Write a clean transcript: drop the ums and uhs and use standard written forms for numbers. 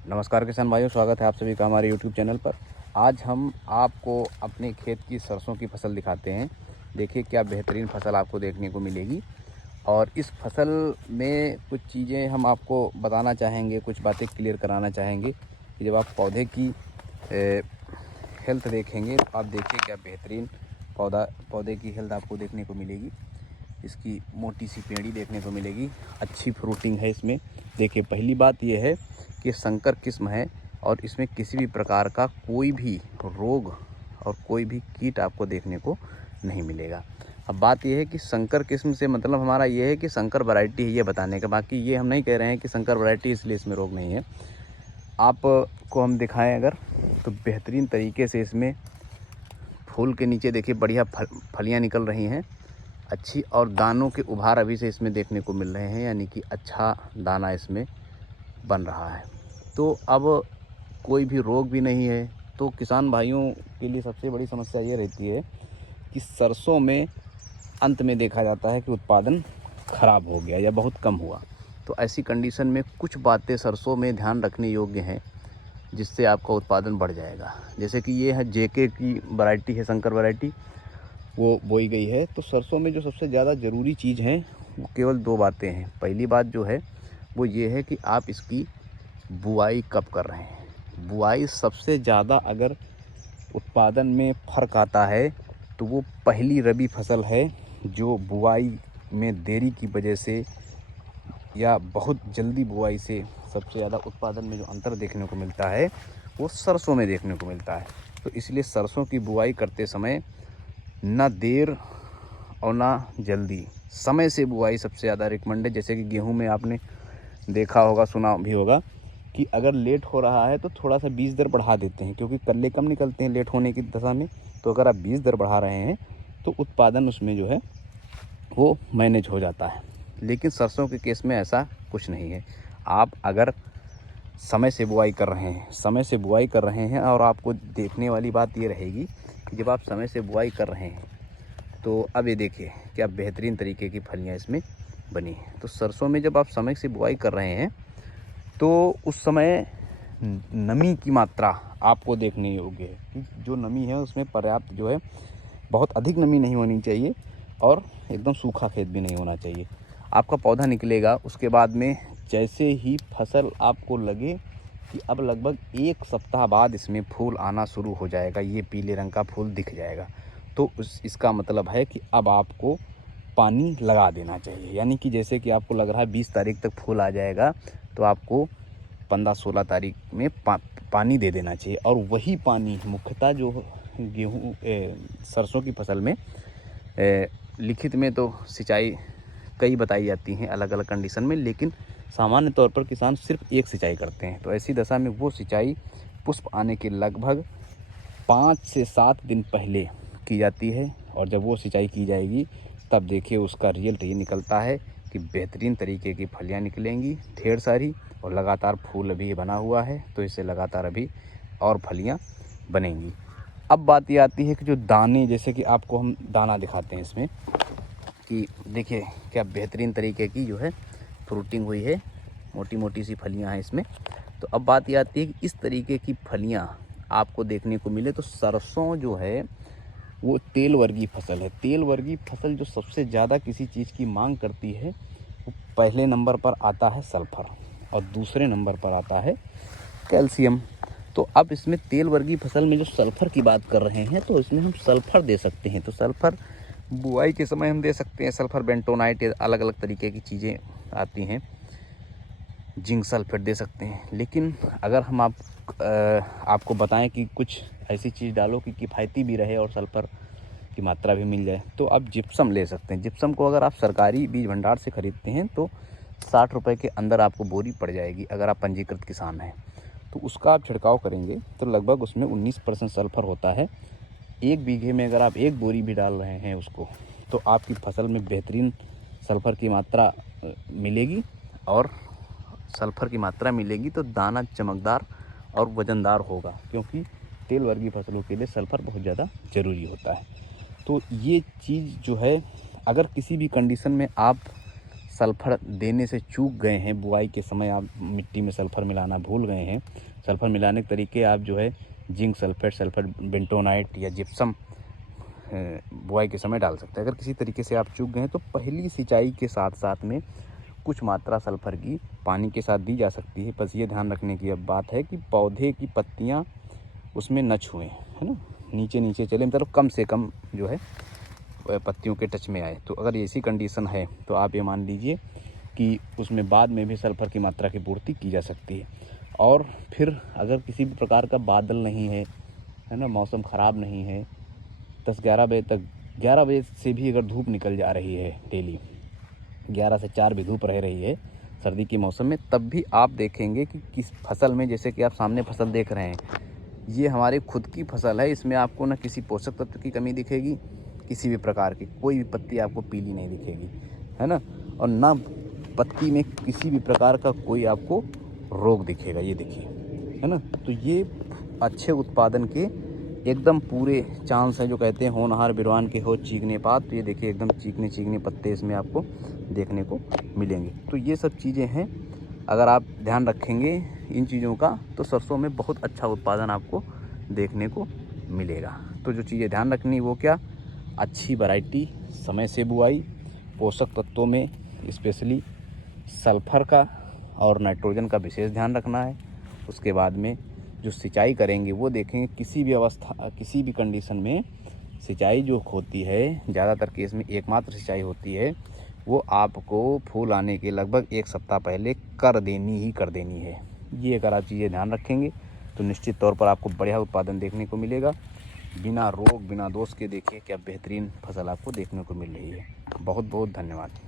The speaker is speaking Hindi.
नमस्कार किसान भाइयों, स्वागत है आप सभी का हमारे यूट्यूब चैनल पर। आज हम आपको अपने खेत की सरसों की फसल दिखाते हैं। देखिए क्या बेहतरीन फसल आपको देखने को मिलेगी। और इस फसल में कुछ चीज़ें हम आपको बताना चाहेंगे, कुछ बातें क्लियर कराना चाहेंगे कि जब आप पौधे की हेल्थ देखेंगे तो आप देखिए क्या बेहतरीन पौधे की हेल्थ आपको देखने को मिलेगी। इसकी मोटी सी पेड़ी देखने को मिलेगी, अच्छी फ्रूटिंग है इसमें। देखिए पहली बात यह है कि संकर किस्म है और इसमें किसी भी प्रकार का कोई भी रोग और कोई भी कीट आपको देखने को नहीं मिलेगा। अब बात यह है कि संकर किस्म से मतलब हमारा ये है कि संकर वैरायटी है, ये बताने का। बाकी ये हम नहीं कह रहे हैं कि संकर वैरायटी इसलिए इसमें रोग नहीं है। आपको हम दिखाएं अगर तो बेहतरीन तरीके से इसमें फूल के नीचे देखिए बढ़िया फलियाँ निकल रही हैं अच्छी, और दानों के उभार अभी से इसमें देखने को मिल रहे हैं, यानी कि अच्छा दाना इसमें बन रहा है। तो अब कोई भी रोग भी नहीं है। तो किसान भाइयों के लिए सबसे बड़ी समस्या ये रहती है कि सरसों में अंत में देखा जाता है कि उत्पादन ख़राब हो गया या बहुत कम हुआ। तो ऐसी कंडीशन में कुछ बातें सरसों में ध्यान रखने योग्य हैं जिससे आपका उत्पादन बढ़ जाएगा। जैसे कि ये है जेके की वैरायटी है, संकर वैरायटी, वो बोई गई है। तो सरसों में जो सबसे ज़्यादा ज़रूरी चीज़ है वो केवल दो बातें हैं। पहली बात जो है वो ये है कि आप इसकी बुआई कब कर रहे हैं। बुआई सबसे ज़्यादा अगर उत्पादन में फ़र्क आता है तो वो पहली रबी फसल है जो बुआई में देरी की वजह से या बहुत जल्दी बुआई से सबसे ज़्यादा उत्पादन में जो अंतर देखने को मिलता है वो सरसों में देखने को मिलता है। तो इसलिए सरसों की बुआई करते समय ना देर और ना जल्दी, समय से बुआई सबसे ज़्यादा रिकमेंड है। जैसे कि गेहूं में आपने देखा होगा, सुना भी होगा कि अगर लेट हो रहा है तो थोड़ा सा बीज दर बढ़ा देते हैं, क्योंकि कल्ले कम निकलते हैं लेट होने की दशा में। तो अगर आप बीज दर बढ़ा रहे हैं तो उत्पादन उसमें जो है वो मैनेज हो जाता है। लेकिन सरसों के केस में ऐसा कुछ नहीं है। आप अगर समय से बुआई कर रहे हैं और आपको देखने वाली बात ये रहेगी कि जब आप समय से बुआई कर रहे हैं तो अब ये देखिए क्या बेहतरीन तरीके की फलियां इसमें बनी हैं। तो सरसों में जब आप समय से बुआई कर रहे हैं तो उस समय नमी की मात्रा आपको देखने योग्य है कि जो नमी है उसमें पर्याप्त जो है, बहुत अधिक नमी नहीं होनी चाहिए और एकदम सूखा खेत भी नहीं होना चाहिए। आपका पौधा निकलेगा उसके बाद में जैसे ही फसल आपको लगे कि अब लगभग 1 सप्ताह बाद इसमें फूल आना शुरू हो जाएगा, ये पीले रंग का फूल दिख जाएगा, तो इसका मतलब है कि अब आपको पानी लगा देना चाहिए। यानी कि जैसे कि आपको लग रहा है 20 तारीख तक फूल आ जाएगा तो आपको 15-16 तारीख में पानी दे देना चाहिए। और वही पानी मुख्यतः जो गेहूँ सरसों की फसल में लिखित में तो सिंचाई कई बताई जाती हैं अलग अलग कंडीशन में, लेकिन सामान्य तौर पर किसान सिर्फ एक सिंचाई करते हैं। तो ऐसी दशा में वो सिंचाई पुष्प आने के लगभग 5 से 7 दिन पहले की जाती है। और जब वो सिंचाई की जाएगी तब देखिए उसका रिजल्ट ये निकलता है कि बेहतरीन तरीके की फलियां निकलेंगी ढेर सारी, और लगातार फूल अभी बना हुआ है तो इससे लगातार अभी और फलियां बनेंगी। अब बात ये आती है कि जो दाने, जैसे कि आपको हम दाना दिखाते हैं इसमें कि देखिए क्या बेहतरीन तरीके की जो है फ्रूटिंग हुई है, मोटी मोटी सी फलियां हैं इसमें। तो अब बात ये आती है कि इस तरीके की फलियां आपको देखने को मिले तो सरसों जो है वो तेल वर्गीय फसल है। तेल वर्गीय फसल जो सबसे ज़्यादा किसी चीज़ की मांग करती है वो पहले नंबर पर आता है सल्फ़र और दूसरे नंबर पर आता है कैल्शियम। तो अब इसमें तेल वर्गीय फसल में जो सल्फ़र की बात कर रहे हैं तो इसमें हम सल्फ़र दे सकते हैं। तो सल्फ़र बुआई के समय हम दे सकते हैं, सल्फ़र बेंटोनाइट, अलग अलग तरीके की चीज़ें आती हैं, जिंक सल्फेट दे सकते हैं। लेकिन अगर हम आपको बताएं कि कुछ ऐसी चीज़ डालो कि किफ़ायती भी रहे और सल्फ़र की मात्रा भी मिल जाए, तो आप जिप्सम ले सकते हैं। जिप्सम को अगर आप सरकारी बीज भंडार से ख़रीदते हैं तो 60 रुपये के अंदर आपको बोरी पड़ जाएगी अगर आप पंजीकृत किसान हैं। तो उसका आप छिड़काव करेंगे तो लगभग उसमें 19% सल्फ़र होता है। 1 बीघे में अगर आप 1 बोरी भी डाल रहे हैं उसको तो आपकी फसल में बेहतरीन सल्फ़र की मात्रा मिलेगी। और सल्फ़र की मात्रा मिलेगी तो दाना चमकदार और वज़नदार होगा, क्योंकि तेल वर्गीय फसलों के लिए सल्फ़र बहुत ज़्यादा ज़रूरी होता है। तो ये चीज़ जो है, अगर किसी भी कंडीशन में आप सल्फ़र देने से चूक गए हैं, बुआई के समय आप मिट्टी में सल्फ़र मिलाना भूल गए हैं, सल्फ़र मिलाने के तरीके आप जो है जिंक सल्फेट, सल्फर बेंटोनाइट या जिप्सम बुआई के समय डाल सकते हैं। अगर किसी तरीके से आप चूक गए हैं तो पहली सिंचाई के साथ साथ में कुछ मात्रा सल्फ़र की पानी के साथ दी जा सकती है। बस ये ध्यान रखने की अब बात है कि पौधे की पत्तियां उसमें न छुएं, है ना, नीचे नीचे चले, मतलब कम से कम जो है पत्तियों के टच में आए। तो अगर ऐसी कंडीशन है तो आप ये मान लीजिए कि उसमें बाद में भी सल्फ़र की मात्रा की पूर्ति की जा सकती है। और फिर अगर किसी भी प्रकार का बादल नहीं है ना, मौसम ख़राब नहीं है, 10-11 बजे तक, 11 बजे से भी अगर धूप निकल जा रही है, डेली 11 से 4 भी धूप रह रही है सर्दी के मौसम में, तब भी आप देखेंगे कि किस फसल में, जैसे कि आप सामने फसल देख रहे हैं, ये हमारी खुद की फसल है, इसमें आपको ना किसी पोषक तत्व की कमी दिखेगी, किसी भी प्रकार की कोई भी पत्ती आपको पीली नहीं दिखेगी, है ना, और ना पत्ती में किसी भी प्रकार का कोई आपको रोग दिखेगा। ये देखिए, है ना, तो ये अच्छे उत्पादन के एकदम पूरे चांस है। जो कहते हैं होनहार बिरवान के हो चीकने पात, तो ये देखिए एकदम चीकने चीकने पत्ते इसमें आपको देखने को मिलेंगे। तो ये सब चीज़ें हैं, अगर आप ध्यान रखेंगे इन चीज़ों का तो सरसों में बहुत अच्छा उत्पादन आपको देखने को मिलेगा। तो जो चीज़ें ध्यान रखनी वो क्या, अच्छी वैरायटी, समय से बुआई, पोषक तत्वों में स्पेशली सल्फ़र का और नाइट्रोजन का विशेष ध्यान रखना है। उसके बाद में जो सिंचाई करेंगे वो देखेंगे, किसी भी अवस्था, किसी भी कंडीशन में सिंचाई जो होती है, ज़्यादातर केस में एकमात्र सिंचाई होती है, वो आपको फूल आने के लगभग 1 सप्ताह पहले कर देनी है। ये अगर आप चीज़ें ध्यान रखेंगे तो निश्चित तौर पर आपको बढ़िया उत्पादन देखने को मिलेगा। बिना रोग बिना दोष के देखिए क्या बेहतरीन फसल आपको देखने को मिल रही है। बहुत बहुत धन्यवाद।